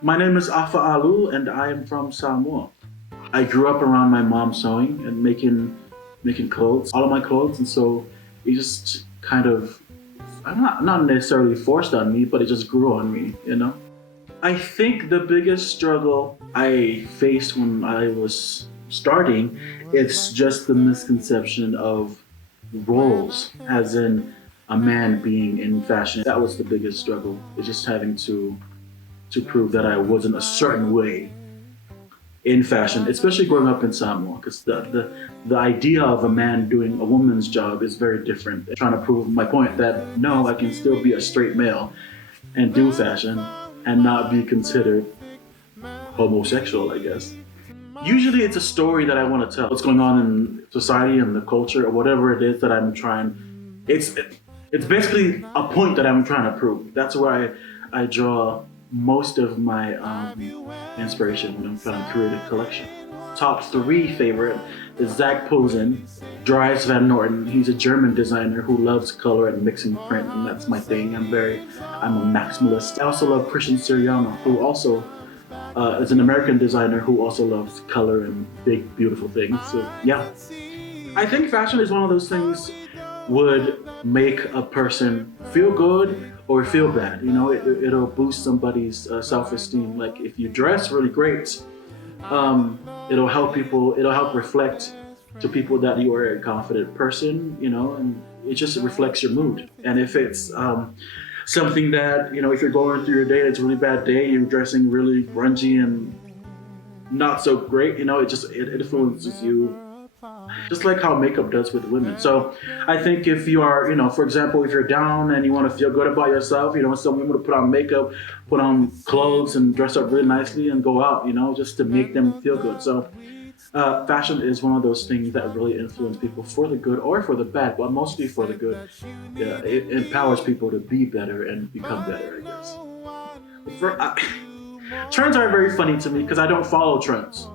My name is Afa Alu, and I am from Samoa. I grew up around my mom sewing and making clothes, all of my clothes, and so it just kind of I'm not necessarily forced on me, but it just grew on me, you know. I think the biggest struggle I faced when I was starting, it's just the misconception of roles, as in a man being in fashion. That was the biggest struggle. It's just having to prove that I wasn't a certain way in fashion, especially growing up in Samoa, because the idea of a man doing a woman's job is very different. Trying to prove my point that no, I can still be a straight male and do fashion and not be considered homosexual, I guess. Usually it's a story that I want to tell. What's going on in society and the culture or whatever it is that I'm trying. It's basically a point that I'm trying to prove. That's where I draw most of my inspiration when I'm trying to create a collection. Top three favorite is Zach Posen, Dries Van Norton. He's a German designer who loves color and mixing print, and that's my thing. I'm a maximalist. I also love Christian Siriano, who also is an American designer who also loves color and big, beautiful things. So yeah, I think fashion is one of those things would make a person feel good or feel bad. You know, it'll boost somebody's self-esteem. Like if you dress really great, it'll help people. It'll help reflect to people that you are a confident person. You know, and it just reflects your mood. And if it's something that if you're going through your day, it's a really bad day, you're dressing really grungy and not so great. It influences you just like how makeup does with women. So I think if you are, for example, if you're down and you want to feel good about yourself, some women to put on makeup, put on clothes and dress up really nicely and go out, just to make them feel good. So fashion is one of those things that really influence people for the good or for the bad, but mostly for the good. Yeah, it empowers people to be better and become better, I guess. Trends are very funny to me because I don't follow trends.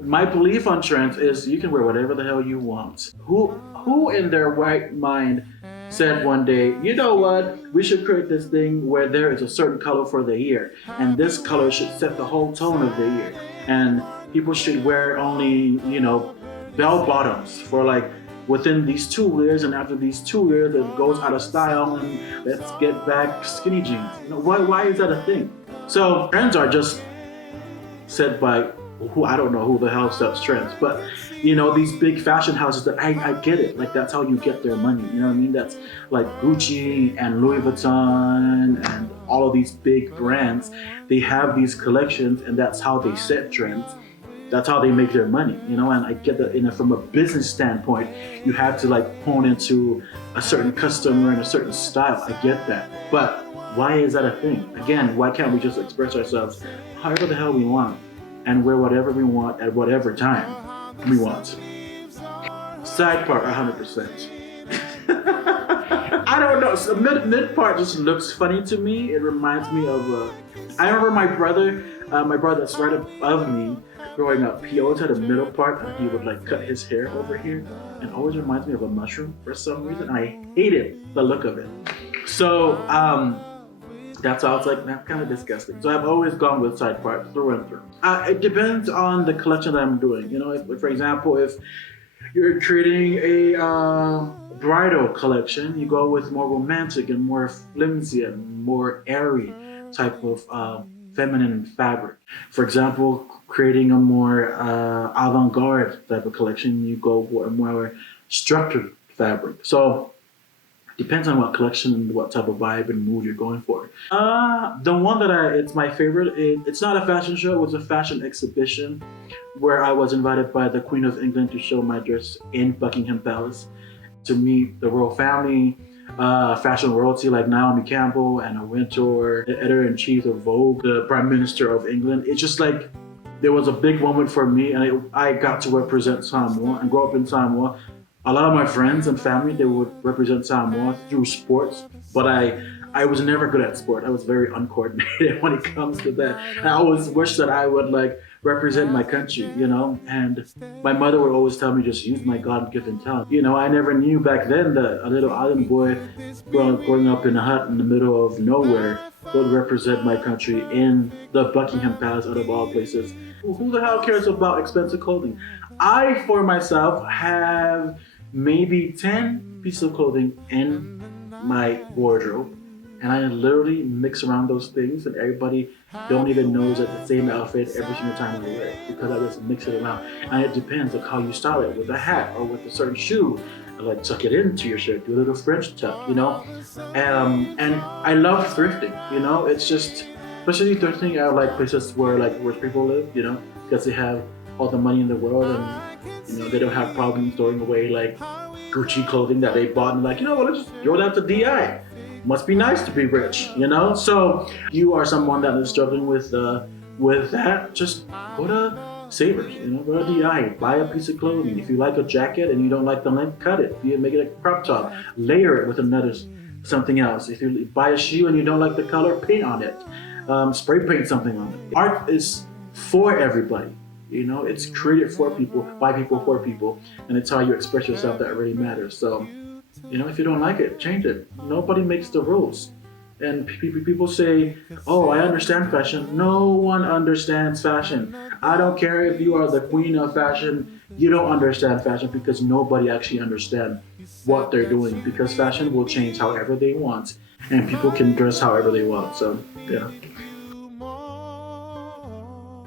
My belief on trends is you can wear whatever the hell you want. Who in their right mind said one day, you know what, we should create this thing where there is a certain color for the year, and this color should set the whole tone of the year, and people should wear only, bell bottoms for like within these 2 years, and after these 2 years it goes out of style and let's get back skinny jeans. Why is that a thing? So trends are just set by who I don't know who the hell sets trends, but these big fashion houses that I get it. Like that's how you get their money. You know what I mean? That's like Gucci and Louis Vuitton and all of these big brands. They have these collections, and that's how they set trends. That's how they make their money. And I get that. From a business standpoint, you have to like hone into a certain customer and a certain style. I get that, but why is that a thing? Again, why can't we just express ourselves however the hell we want and wear whatever we want at whatever time we want? Side part, 100%. I don't know. So mid part just looks funny to me. It reminds me of. I remember my brother that's right above me. Growing up, he always had a middle part, and he would like cut his hair over here, and always reminds me of a mushroom for some reason. I hated the look of it. So that's why I was like, that's kind of disgusting. So I've always gone with side part through and through. It depends on the collection that I'm doing. If, for example, if you're creating a bridal collection, you go with more romantic and more flimsy and more airy type of feminine fabric. For example, creating a more avant-garde type of collection, you go for a more structured fabric. So depends on what collection and what type of vibe and mood you're going for. The one that it's my favorite. It's not a fashion show. It was a fashion exhibition where I was invited by the Queen of England to show my dress in Buckingham Palace to meet the royal family, fashion royalty like Naomi Campbell, Anna Wintour, the editor-in-chief of Vogue, the Prime Minister of England. It's just like there was a big moment for me, and I got to represent Samoa and grow up in Samoa. A lot of my friends and family, they would represent Samoa through sports, but I was never good at sport. I was very uncoordinated when it comes to that. And I always wish that I would like represent my country, and my mother would always tell me just use my God-given talent. I never knew back then that a little island boy growing up in a hut in the middle of nowhere would represent my country in the Buckingham Palace out of all places. Who the hell cares about expensive clothing? I, for myself, have maybe 10 pieces of clothing in my wardrobe, and I literally mix around those things, and everybody don't even know it's like the same outfit every single time I wear it because I just mix it around. And it depends on how you style it, with a hat or with a certain shoe. I like tuck it into your shirt, do a little French tuck, you know. And I love thrifting, you know. It's just, especially thrifting at like places where like rich people live, you know, because they have all the money in the world, and you know they don't have problems throwing away like Gucci clothing that they bought and like, you know what, let's just throw that to DI. Must be nice to be rich, you know. So you are someone that is struggling with that. Just go to Savers, you know, go to DI, buy a piece of clothing. If you like a jacket and you don't like the length, cut it. You make it a crop top, layer it with another something else. If you buy a shoe and you don't like the color, paint on it. Spray paint something on it. Art is for everybody. You know, it's created for people, by people, for people, and it's how you express yourself that really matters. So, you know, if you don't like it, change it. Nobody makes the rules. And people say, oh, I understand fashion. No one understands fashion. I don't care if you are the queen of fashion. You don't understand fashion because nobody actually understands what they're doing, because fashion will change however they want and people can dress however they want. So, yeah.